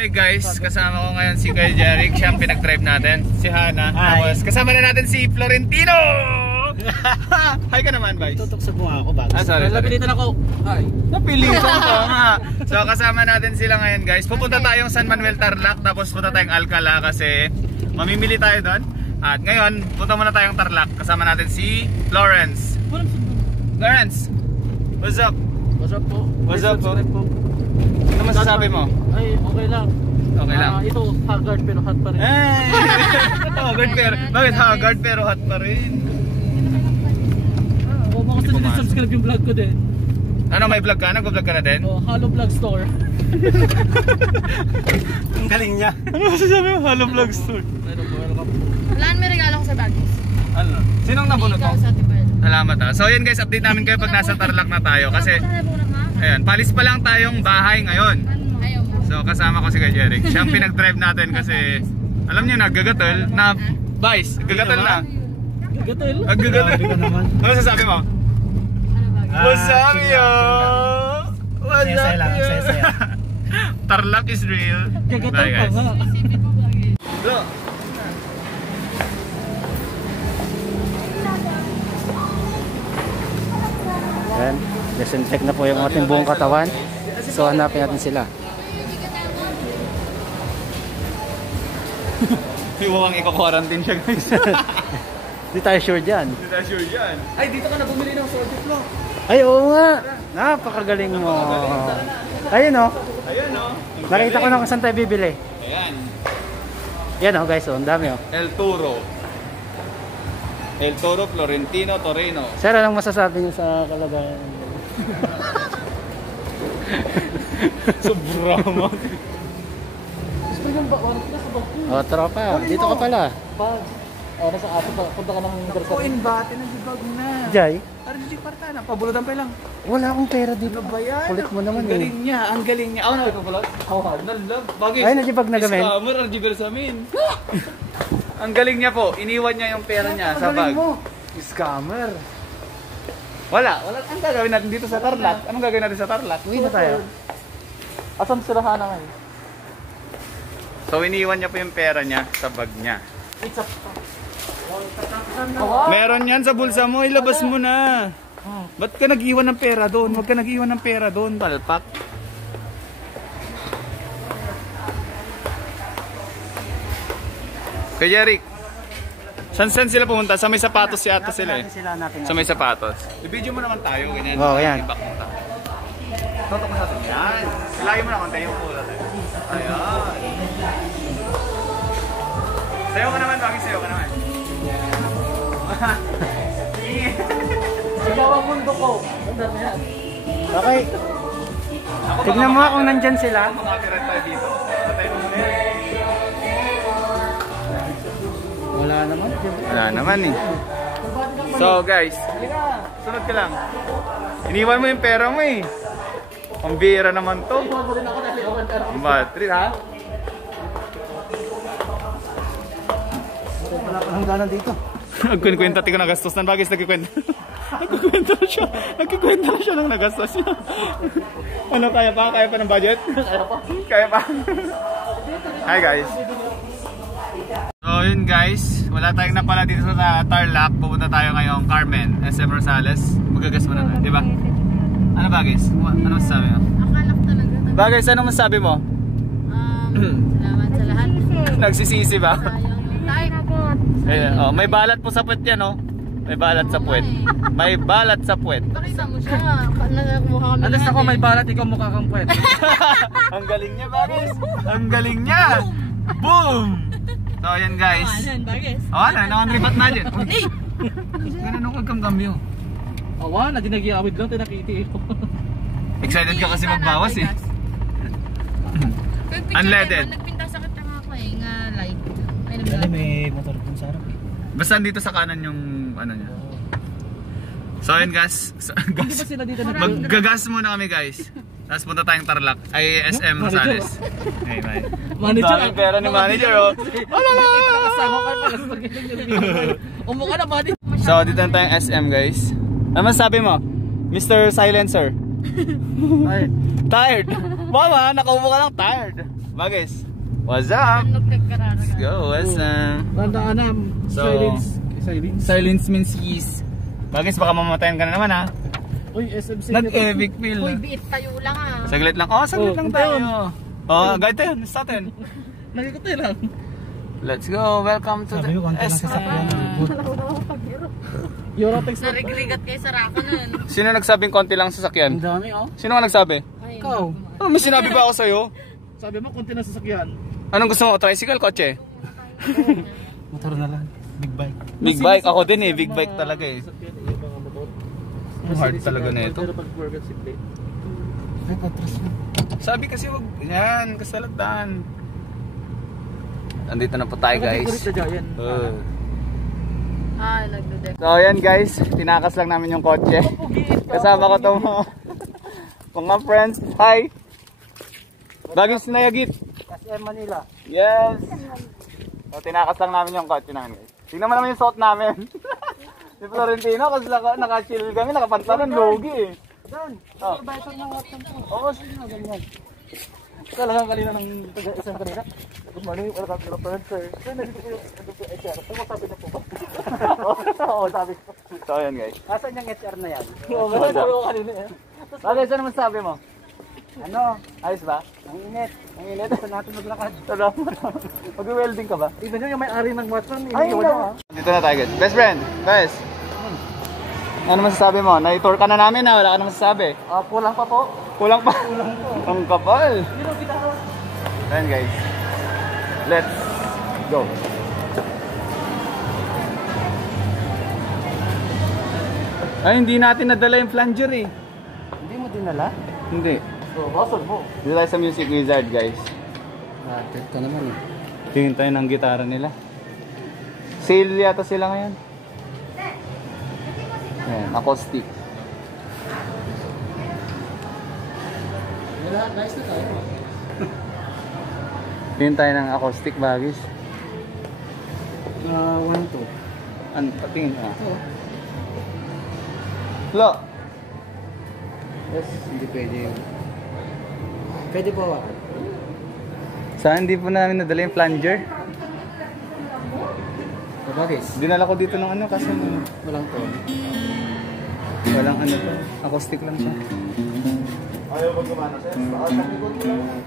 Hi guys, kasama ko ngayon si Kuya Jeric, siya ang pinag-drive natin. Si Hana, tapos kasama na natin si Florentino! Hi ka naman, Vice. Tutok sa bunga ako bago. Sorry. Napilitan ako. Hi. Napilitan ka nga. So kasama natin sila ngayon guys. Pupunta tayong San Manuel Tarlac, tapos punta tayong Alcala kasi mamimili tayo doon. At ngayon, punta muna tayong Tarlac. Kasama natin si Lawrence. Lawrence, what's up? What's up po? What's up po? Ano masasabi mo? Ay, okay lang. Okay lang. Ito, haggard pero hot pa rin. Haggard pero, bakit haggard pero hot pa rin? Oo, mga gusto nila subscribe yung vlog ko din. Ano, may vlog ka? Nag-vlog ka na din? Oo, Halo Vlog Store. Ang galing niya. Ano masasabi mo? Halo Vlog Store. Wala, may regalo ko sa bagis. Ano? Sinong nabunot mo? Salamat ha. So yun guys, update namin kayo pag nasa Tarlac na tayo. Kasi, ayan, palis pa lang tayong bahay ngayon. So kasama ko si Kuya Jeric. Siya ang pinag-drive natin kasi, alam niyo, naggagatol na, Vice, naggagatol na. Gagatol? Naggagatol. Ano masasabi mo? What's up yo? What's up yo? Tarlac is real. Gagatol Bye pa guys. nga. Look. Yan, disinfect na po yung ating buong katawan. So hanapin natin sila. Iwawang iko-quarantine siya guys. Hindi tayo sure dyan. Hindi tayo sure yan. Ay, dito ka na bumili ng soju flow. Ay, oo nga. Napakagaling mo. Ayun o. Ayan o. Nakita ko na kung saan tayo bibili. Ayan. Yan o guys, ang dami o. El Toro. El Toro, Florentino, Torino. Sir, anong masasabi niyo sa kalagayan? Sobra mo. O, tropa. Dito ka pala. Nasa ato pa, punta ka ng grocery. Oo, inbate na dibag na. Jai? RG Partana, pabulutan pa lang. Wala akong pera dito. Ano ba yan? Kulit mo naman Ang galing niya, ang galing niya. Ako na nagpapulot? Ako nalab. Bagay. Ay, nagipag na gamin. Scammer, RG Bersamin. Ang galing niya po, iniwan niya yung pera niya sa bag. Scammer. Wala. Anong gagawin natin dito sa Tarlac? Anong gagawin natin sa Tarlac? Uwi na tayo. Asan sila Hana ngayon? So iniwan niya po yung pera niya sa bag niya. Meron yan sa bulsa mo, ilabas mo na. Ba't ka nag-iwan ng pera doon? Huwag ka nag-iwan ng pera doon, palpak. Kay Jeric, saan sila pumunta? Sa may sapatos si ata sila eh. Sa may sapatos. I-video mo naman tayo, ganyan. Oo, yan. Totok mo sa atin. Yan. Ilayin mo naman tayo yung pula tayo. Ayan. Sayo ka naman, bakit sayo ka naman? Ikaw ang mundo ko. Okay. Tignan mo nga kung nandyan sila. Makapirad tayo dito. Patay mo muna yan. Wala naman. Wala naman eh. So guys, sunod ka lang. Iniwan mo yung pera mo eh. Pambira naman to. Ang battery ha? Wala pa nang gana dito. Nagkwenta, tika nagastos ng bagay, nagkikwenta. Nagkikwenta na siya nang nagastos niya. Ano, kaya pa? Kaya pa ng budget? Kaya pa. Hi guys. So yun guys, wala tayong napala dito sa Tarlac. Pupunta tayo ngayong Carmen, SM Rosales. Magagas mo na, di ba? Ano bagay? Ano masasabi mo? Akalak talaga. Bagay, ano masasabi mo? Salamat sa lahat. Nagsisisi ba? Like. Ayan, oh, may balat po sa puwet yan, oh. May balat sa puwet. May balat sa puwet. Pakita mo siya. Mukha kami Alas ako may balat, ikaw mukha kang puwet. Ang galing niya, bagis. Ang galing niya. Boom! So, ayan guys. bagis. Oh, ano? Nakangribat na dyan. Ganun ako kagkambyo. Awa, na dinagiyawid lang, tinakiti ko. Excited ka kasi magbawas eh. Unleaded. Nagpinta sa kita nga ako eh, nga light. May motor dun sa harap eh. Basta dito sa kanan yung ano niya. So ayun guys. Hindi ba sila dito na Maggagas muna kami guys. Tapos punta tayong Tarlac. Ay SM Rosales. Okay, bye. Manager. Daming pera ni manager oh. Alala! Kasama ka pala sa umukha na manager. So dito na tayong SM guys. Ano masabi mo? Mr. Silencer? Ay. Tired? Mama, nakaupo ka lang tired. Bagis. What's up? Let's go, what's up? So, silence means yes. Bagis, baka mamatayan ka na naman ha. Uy, SMC. Nag-epic feel. Uy, biit tayo lang ah. Saglit lang. Oh, saglit lang tayo. Oh, ganito yun. Sa atin. Nagkikutay lang. Let's go. Welcome to the SM. Eurotex na. Narigrigat kayo sa rako nun. Sino nagsabing konti lang sasakyan? Ang dami oh. Sino nga nagsabi? Ikaw. Oh, may sinabi ba ako sa'yo? Sabi mo, konti na sasakyan. Anong gusto mo? Tricycle, kotse? Motor na lang. Big bike. Big bike. Ako din eh. Big bike talaga eh. Ang hard talaga na ito. Sabi kasi wag. Yan, kasalatan. Andito na po tayo guys. Nagdudek. So ayan guys, tinakas lang namin yung kotse. Kasama ko itong mga friends. Hi! Bagis Nayagit. SM Manila. Yes! So tinakas lang namin yung kotse namin guys. Tingnan mo naman yung suot namin. Si Florentino kasi naka-chill kami, nakapantalon, logi eh. Dan, Oh. bison ng WhatsApp ko. Oo, sige na, ganyan. Talagang kanina ng isang kanina. Good morning, welcome to the friend, sir. Sir, nandito po yung HR. Ano sabi na po ba? Oo, sabi ko. So ayan guys. Asan yung HR na yan? Oo, sabi ko kanina eh. Bagay, saan naman sabi mo? Ano? Ayos ba? Ang init. Ang init. Saan natin maglakad? Salamat. Mag-welding ka ba? Iba nyo yung may-ari ng WhatsApp. Ay, Iniwan no. nyo ah. Dito na tayo guys. Best friend, guys. Ano masasabi mo? Na-tour ka na namin na, wala ka na masasabi. Kulang pa po. Kulang pa. Kulang pa. Ang kapal. Ayan guys. Let's go. Ay, hindi natin nadala yung flanger eh. Hindi mo dinala? Hindi. Basol mo. Dito tayo sa Music Wizard guys. Bakit ka naman eh. Tingin tayo ng gitara nila. Sale yata sila ngayon. Ayan, acoustic. Nice na tayo. Tingin tayo ng acoustic bagis. 1, 2. Ano, tingin ka. Lo. Yes, hindi pwede yun. Pwede po ba? Saan hindi po namin nadala yung flanger? Kabagis. Dinala ko dito ng ano kasi Walang to. walang ano to. Acoustic lang siya. Ayaw mo gumana sir. Baka sa likod mo lang.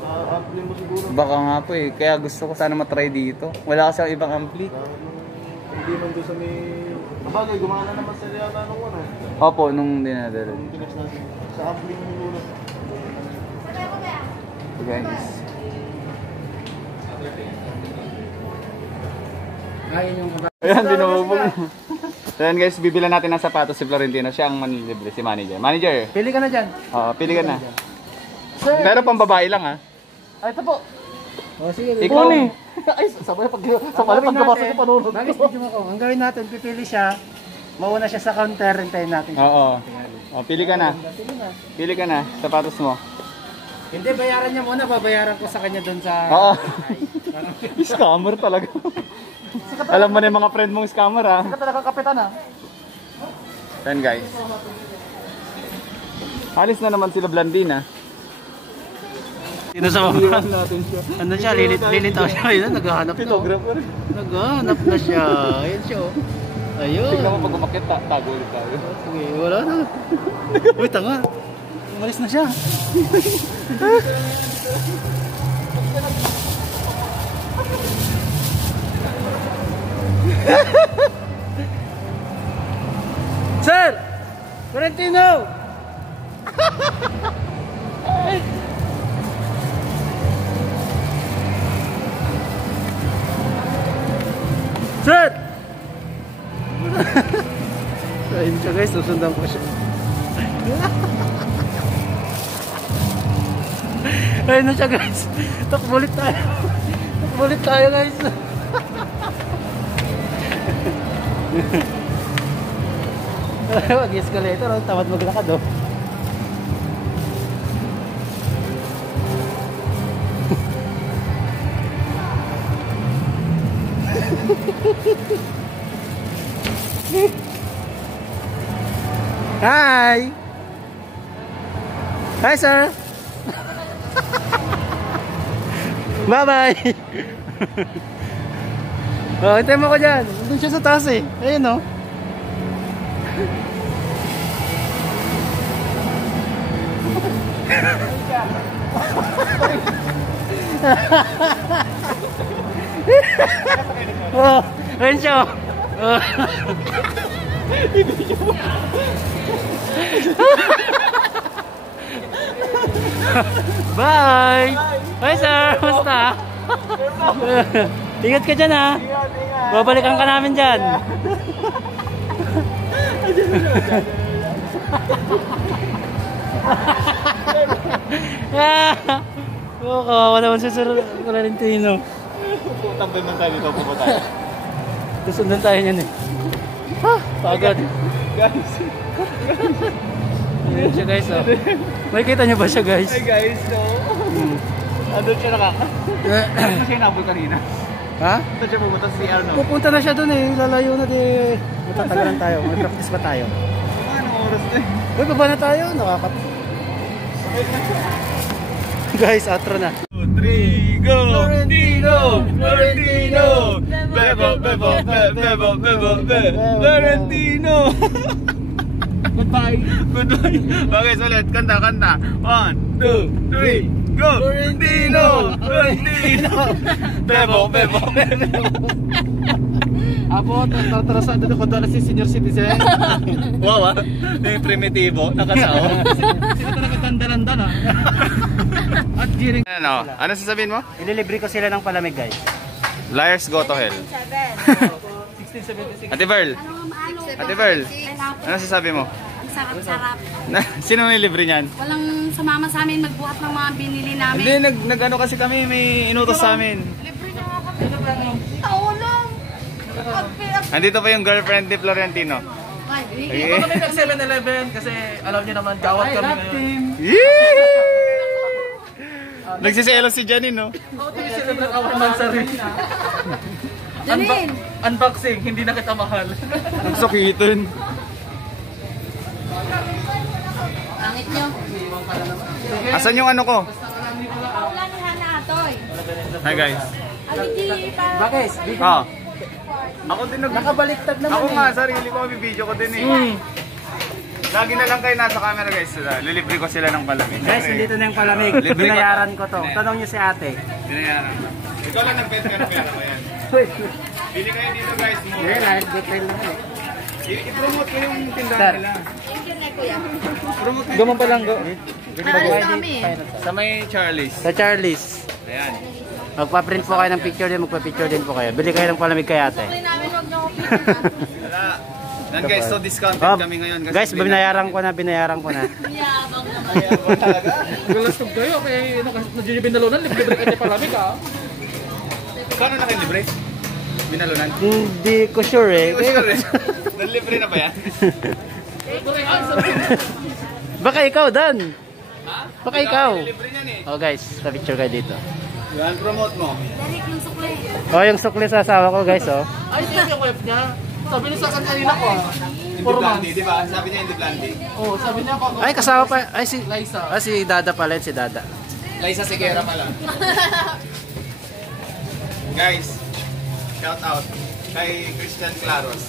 Sa ampli mo siguro. Baka nga po eh. Kaya gusto ko sana matry dito. Wala kasi ang ibang ampli. Hindi man doon sa may... Bagay, gumana naman sa yata nung ano. Opo, nung dinadala. Tinex natin. Sa ampli mo siguro. So guys. Ayun yung Ayan, dinubog. So yan guys, bibilan natin ng sapatos si Florentino. Siya ang manilibre, si manager. Manager! Pili ka na dyan. Oo, pili ka na. Sir! Pero pang babae lang ha. Ay, ito po. O, sige. Ikaw Ay, sabay pag pagkabasa sa panunod. Bagis, video mo ko. Ang gawin natin, pipili siya. Mauna siya sa counter, hintayin natin siya. Oo. O, pili ka na. Sige na. Pili ka na, sapatos mo. Hindi, bayaran niya muna. Babayaran ko sa kanya doon sa... Oo. Scammer talaga. Alam mo na yung mga friend mong scammer ha. Ka talaga kapitan ah. Yan guys. Alis na naman sila Blandina. Sino sa baba? Ano siya? Lilitaw siya. Ayun, naghahanap na. Photographer. Naghahanap na siya. Ayun siya. Ayun. Tignan mo pag umakit, tago ulit tayo. Sige, wala na. Uy, tanga. Umalis na siya. Sir! Florentino! Sir! Ayun siya guys, susundan ko siya. Ayun na siya guys. Takbulit tayo. Takbulit tayo guys. Mag-escalator, tamad maglakad oh. Hi! Hi sir! Bye-bye! Oh, hintayin mo ko dyan. Doon siya sa taas eh. Ayun oh. Oh, ayun siya oh. Oh. Bye! Bye sir! Basta? Ingat ka dyan ha! Babalikan ka namin dyan! Oo, kawawa naman si Sir Valentino. Tambay man tayo dito, pupunta tayo. Susundan tayo niyan eh. Pagod. Guys. Ayan siya guys oh. Makikita niyo ba siya guys? Hey guys, so. Andun siya Ano siya inabot kanina? Ha? Andun siya pumunta sa CR, no? Pupunta na siya dun eh. Lalayo na di. Matatagalan tayo. Mag-practice pa tayo. Anong oras na eh? Uy, baba na tayo. Guys, outro na. 3, go! Florentino! Florentino! Bebo, bebo, bebo, bebo, bebo, Florentino! Goodbye. Goodbye! Okay, ulit. Kanta, kanta. 1, 2, 3, go! Florentino! Florentino! Bebo, bebo, bebo. Apo, tatrasado na ko doon si senior citizen. Wow, yung primitibo, nakasao. Sila talaga tandarandan ha. At giring. Ano sasabihin mo? Ililibre ko sila ng palamig guys. Liars go to hell. 1676. Ate Pearl. Ate Pearl. Ano sasabi mo? Ang sarap-sarap. Sino may libre niyan? Walang sumama sa amin magbuhat ng mga binili namin. Hindi, nag-ano kasi kami, may inutos sa amin. Libre na nga kami. Tao lang. Andito pa yung girlfriend ni Florentino. Ay, Okay. Kami nag 7-Eleven kasi alam niyo naman gawat kami ngayon. Nagsiselos si Janine, no? How do we celebrate our monthsary? Janine! Unboxing, hindi na kita mahal. Ang sakitin. Pangit nyo. Asan yung ano ko? Paulan ni Hana Atoy. Hi guys. Aligi para... Bakit? Ako din Nakabaliktad naman Ako nga, sarili ko, video ko din eh. Lagi na lang kayo nasa camera guys. Lilibre ko sila ng palamig. Guys, nandito na yung palamig. Libre ko Binayaran ko to. Tanong niyo si ate. Binayaran. Ikaw lang nag-bet ka ng pera mo yan. Bili kayo dito guys. Hindi, live detail naman eh. I-promote ko yung tindahan Sir. nila. Thank you, Kuya. Promote mo. Guman pa lang go. Alis na kami eh. Sa may Charlie's. Sa Charlie's. Ayan. Magpa-print po kayo ng picture din, magpa-picture din po kayo. Bili kayo ng palamig kay ate. Tuloy namin huwag nyo ako Wala. Yan guys, so discounted Oh, kami ngayon. Kasi guys, binayaran ko na. Yabang naman. talaga. Gulasog kayo, kaya nadyo binalunan, libre kayo palamig ha. Kano na kayo libre? Binalunan? Hindi ko sure eh. Nalibre na ba yan? Baka ikaw, Dan. Ha? Baka ikaw. Libre yan eh. Oh guys, pa-picture kayo dito. Yan, promote mo. Darik yung sukli. Oh, yung sukli sa asawa ko guys oh. Ay, siya yung wife niya. Sabi niya sa akin kanina ko Hindi blondie, di ba? Sabi niya hindi blondie. Oh, sabi niya ako. Ay, kasama pa. Ay, si Liza. si Dada pala, si Dada. Liza Seguera pala. Guys, shout out kay Christian Claros.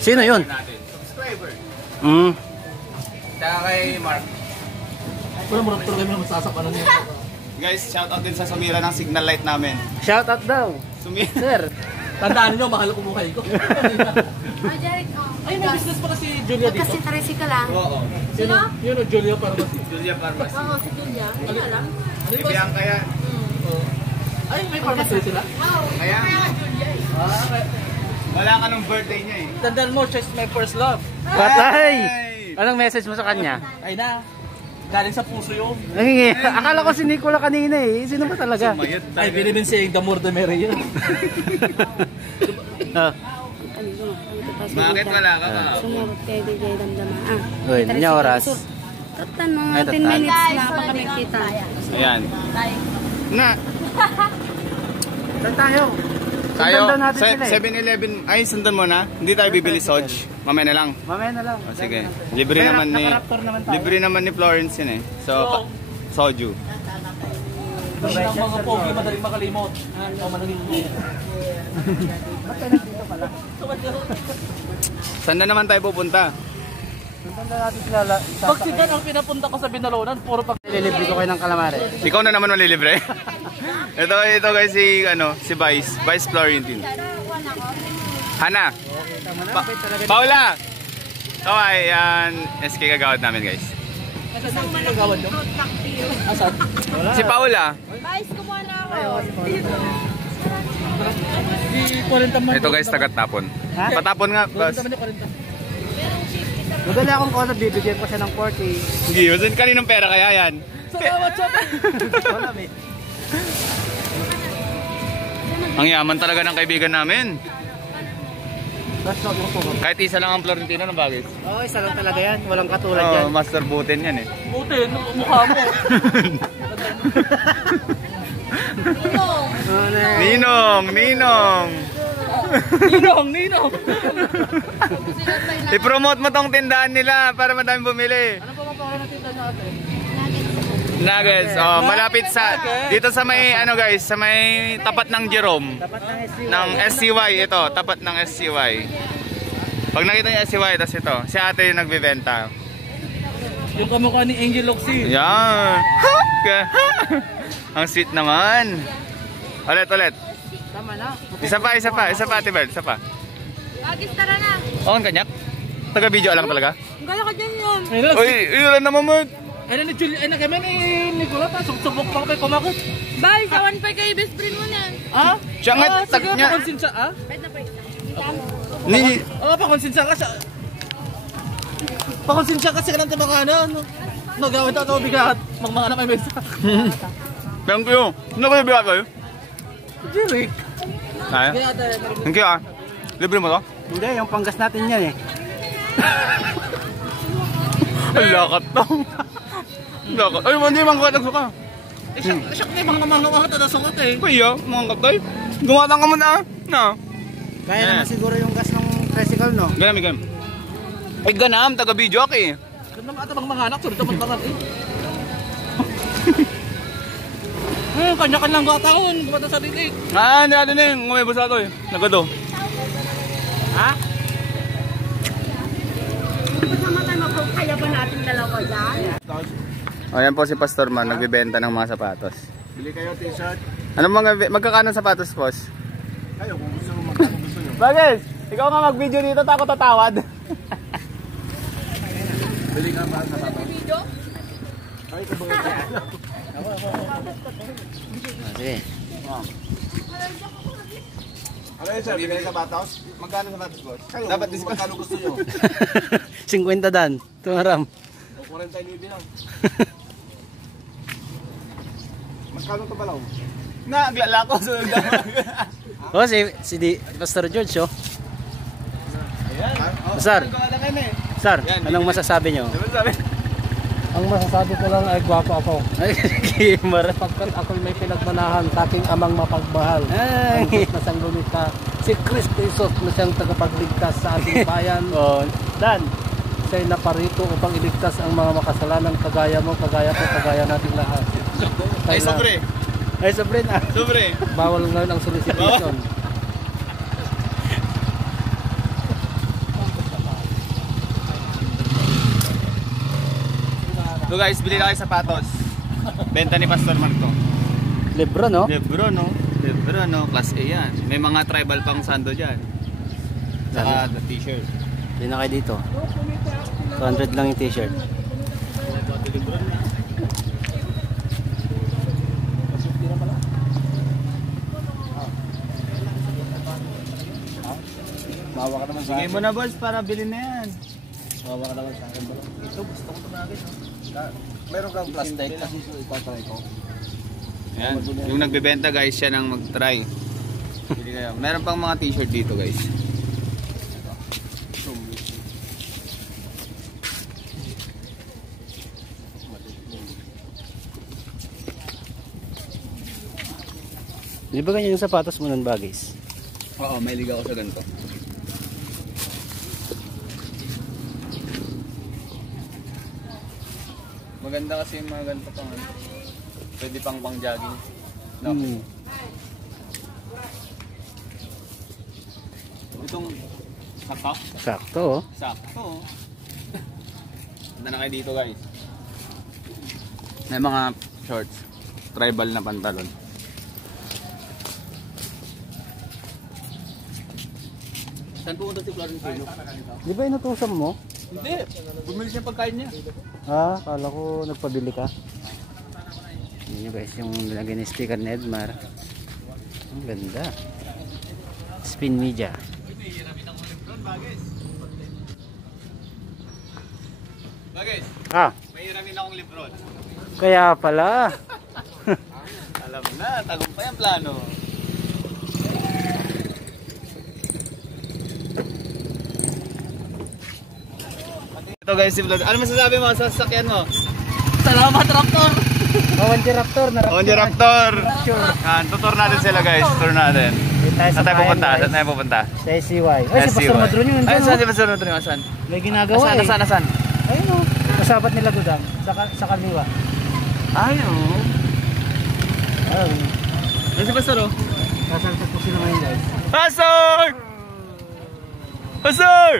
Sino yun? Natin. Subscriber. Tsaka kay Mark. Wala mo talaga may masasak ano niya. Guys, shout out din sa sumira ng signal light namin. Shout out daw. Sumira. Sir. Tandaan niyo, mahal ko buhay ko. Ay, Derek, oh. Ay, may business pala si Julia dito. Kasi tricycle lang. Oo. Sino? Yun o, Julia Pharmacy. Julia Pharmacy. Oo, si Julia. Hindi alam. Si Bianca yan. Ay, may pharmacy sila. Kaya, wala ka nung birthday niya eh. Tandaan mo, siya is my first love. Patay! Anong message mo sa kanya? Ay na, galing sa puso yun. Nangingi. Akala ko si Nicola kanina eh. Sino ba talaga? Mayat I believe in saying the more the merrier. Ah. Bakit wala ka ba? Sumurot kayo di kayo damdamaan. Uy, niya oras. Tatan, mga Ay, 10 tatan. minutes na pa kami kita. Ayan. Na, Saan tayo? tayo, Sundan natin sila eh. 7-Eleven, ay sundan mo na. Hindi tayo bibili Soj. Mamaya na lang. Mamaya na lang. O, sige. Libre Pero naman ni naka-raptor naman tayo. Libre naman ni Florence yun eh. So, soju. Ng mga pogi madaling makalimot. O madaling Saan na naman tayo pupunta? Sundan na natin sila. Pag sigan ang pinapunta ko sa Binalonan, puro pag... Lilibre ko kayo ng calamari. Ikaw na naman malilibre. ito guys si Vice Florentine. Hana. Paula. Okay, yan SK kagawad namin guys. Asan ang kagawad nyo? Asan? Si Paula. Guys, kumuha na ako. Di 40 man. Ito guys, tagat-tapon. Patapon nga. 40 man ni 40. Madali akong kono, bibigyan ko siya ng 40. Hindi, yun kaninong pera kaya yan? Salamat siya. Wala eh. Ang yaman talaga ng kaibigan namin. Basta yung po. Kahit isa lang ang Florentino ng bagay. Oo, isa lang talaga yan. Walang katulad yan. Oh, master butin yan eh. Buti, mukha mo. Ninong! Ninong! I-promote mo tong tindahan nila para madami bumili. Ano pa mapakuha natin natin? Nuggets. Oh, malapit sa dito sa may guys, sa may tapat ng Jerome. Dapat Ng SCY ito, tapat ng SCY. Pag nakita niyo SCY, tas ito, si ate yung nagbebenta. Yung kamukha ni Angel Oxy. Yan. Ang sweet naman. Ulit. Tama na. Isa pa, Ate Bird, isa pa. Agis, tara na. Oo, ang kanyak. Taga-video lang talaga. Ang gala ka dyan yun. Uy, yun naman mo. Ay na ni Julie, ay na kami ni Nicola pa, subok pa kami kumakot. Bye, sa 1.5 kayo best friend mo na. Ah? Siya nga, tag sige, niya. pakonsensya, ah? Pwede na pwede. Pakonsensya ka sa... Pakonsensya kasi ka lang tayo mga ano. Nagawin ito ito bigat. Magmanga na may mesa. Thank you. Ano kayo bigat kayo? Jeric. Ay, thank you ah. Libre mo to? Hindi, yung panggas natin yan eh. Ay, lakat to. Lakat. Ay, hindi mang katag suka. Eh, siya kayo mga namang tada sukat eh. Kuya, mga katay. Gumatang ka muna ah. Na. Kaya naman siguro yung gas ng tricycle, no? Ganam. Ay, ganam. Taga-video ako eh. Ganun naman ata mga anak, sunod naman tangan eh. Kanya-kanyang gataon, bata sa dilig. Ah, hindi natin eh. Ngumibos ato eh. Nagado. Ha? Kasama tayo magkaya ba natin dalawa dyan? Ayan po si Pastor Man, nagbibenta ng mga sapatos. Bili kayo t-shirt. Ano magkakano sapatos, boss? Kayo kung gusto mo magkano gusto nyo. Bagay, ikaw nga mag-video dito, takot tatawad. Bili ka ba sa tato? Video? Ay, kabungit ka. Sige. Ano yun sir, bili ka sapatos? Magkano sapatos boss? Kayo dapat kung magkano gusto nyo. 50 dan. Tumaram. O 49 lang. Magkano ito balaw? Naglalako, sunod na. Oh, si Pastor George, oh. Sir, sir, anong masasabi nyo? Ang masasabi ko lang ay gwapo ako. Ay, kimara. Pagkat ako'y may pinagmanahan sa aking amang mapagmahal. Ay. Ang Diyos na sangguniта, si Kristo Jesus na siyang tagapagligtas sa ating bayan. Oh, Dan. Siya'y naparito upang iligtas ang mga makasalanan kagaya mo, kagaya ko, kagaya nating lahat. Ay, sobre. Ay, sobre na. Sobre. Bawal ngayon ang solicitation. So guys, bili na kayo sapatos. Benta ni Pastor Man to. Libro, no? Lebron, no? Lebron, no? Class A yan. May mga tribal pang sando dyan. Saka the t-shirt. Hindi na kayo dito. 200 lang yung t-shirt. Mawa ka naman sa Sige mo na boss para bilhin na yan. Mawa ka naman sa akin. Ito gusto ko ito bagay. Meron kang plastic kasi itatry ko. Yan. Yung nagbebenta guys, siya nang mag-try. Bili kayo. Meron pang mga t-shirt dito guys. Di ba ganyan yung sapatos mo ng bagis? Oo, may liga ako sa ganito. Maganda kasi yung mga ganito pang ano. Pwede pang jogging. No? Hmm. Itong sakto? Sakto oh. Sakto. Punta na kayo dito guys. May mga shorts. Tribal na pantalon. Saan pumunta si Florentino? Di ba inutusan mo? Hindi. Bumili siya pagkain niya. Ah, kala ko nagpabili ka. Yun guys, yung nilagay ni sticker ni Edmar. Ang ganda. Spin media. Bagay, Ah, may hiramin akong libron. kaya pala. Alam na, tagumpay ang plano. Ito guys, si Vlog. Ano masasabi mo sa sasakyan mo? Salamat, Raptor! Owanji Raptor na Owanji Raptor! Yan, tutur natin sila guys, tour natin. Saan tayo pupunta? Saan tayo pupunta? Sa SCY. Ay, si Pastor Madron yun. Ay, saan si Pastor Madron yun? Saan? May ginagawa eh. Nasaan? Ayun o. Kasabat nila Gudang. Sa kaliwa. Ayun. Ayun. Ay, si Pastor oh. Kasaltas po sila ngayon guys. Pastor! Pastor!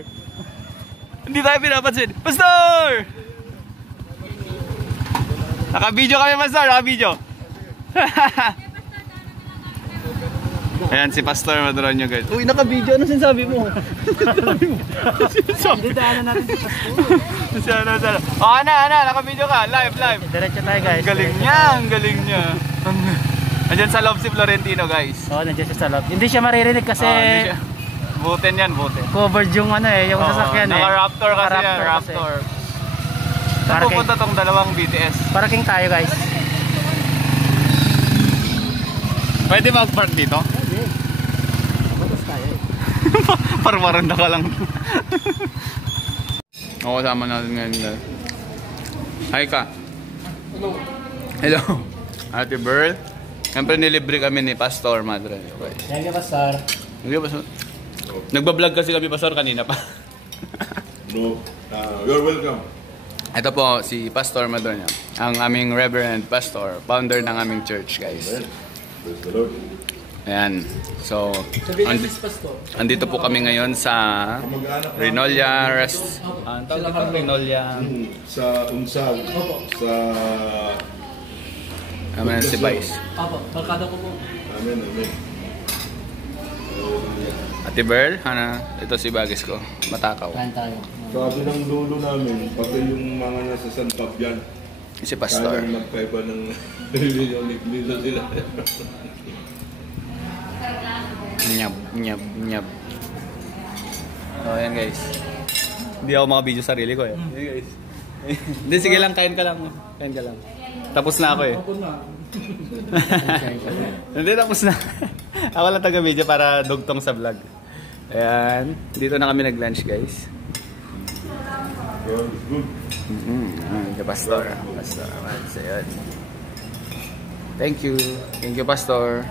Hindi tayo pinapansin. Pastor! Naka-video kami, Pastor. Naka-video. Ayan si Pastor Madron nyo guys. Uy, naka-video. Ano sinasabi mo? Hindi daanan natin si Pastor. Oh, Ana, naka-video ka. Live. Diretso tayo guys. Galing niya. Andyan sa loob si Florentino guys. Oo, nandiyan siya sa loob. Hindi siya maririnig kasi Hindi siya. Butin yan. covered yung ano eh, yung sasakyan eh. Naka-Raptor kasi yan. Naka-Raptor kasi. Raptor. Saan Parking. pupunta tong dalawang BTS? Parking tayo guys. Pwede mag-park dito? Batas tayo eh. Parwaranda ka lang. Oo, kasama natin ngayon. Hi ka. Hello. Ate Bird. Siyempre nilibre kami ni Pastor Madron. Okay. Thank you, Pastor. Nagbablog kasi kami, Pastor, kanina pa. No, you're welcome. Ito po si Pastor Madron, ang aming Reverend Pastor, founder ng aming church, guys. Praise the Lord. Ayan. So, andito po kami ngayon sa Rinolia Rest. Rinolia. Sa Unsal. Sa... Amen si Vice. Apo, barkada ko po. Amen. Ate Beryl, ito si Bagis ko. Matakaw. Kain tayo. Sabi ng lolo namin, pati yung mga nasa San Fabian, Si Pastor. kaya magkaiba ng religion nila sila. Nyab. So, ayan guys. Hindi ako makabidyo sarili ko eh. Ayan guys. Hindi, sige lang, kain ka lang. Tapos na ako eh. Hindi, tapos na. Ako lang taga-video para dugtong sa vlog. Ayan. Dito na kami nag-lunch guys. Good. Pastor. Pastor. Thank you. Thank you, Pastor.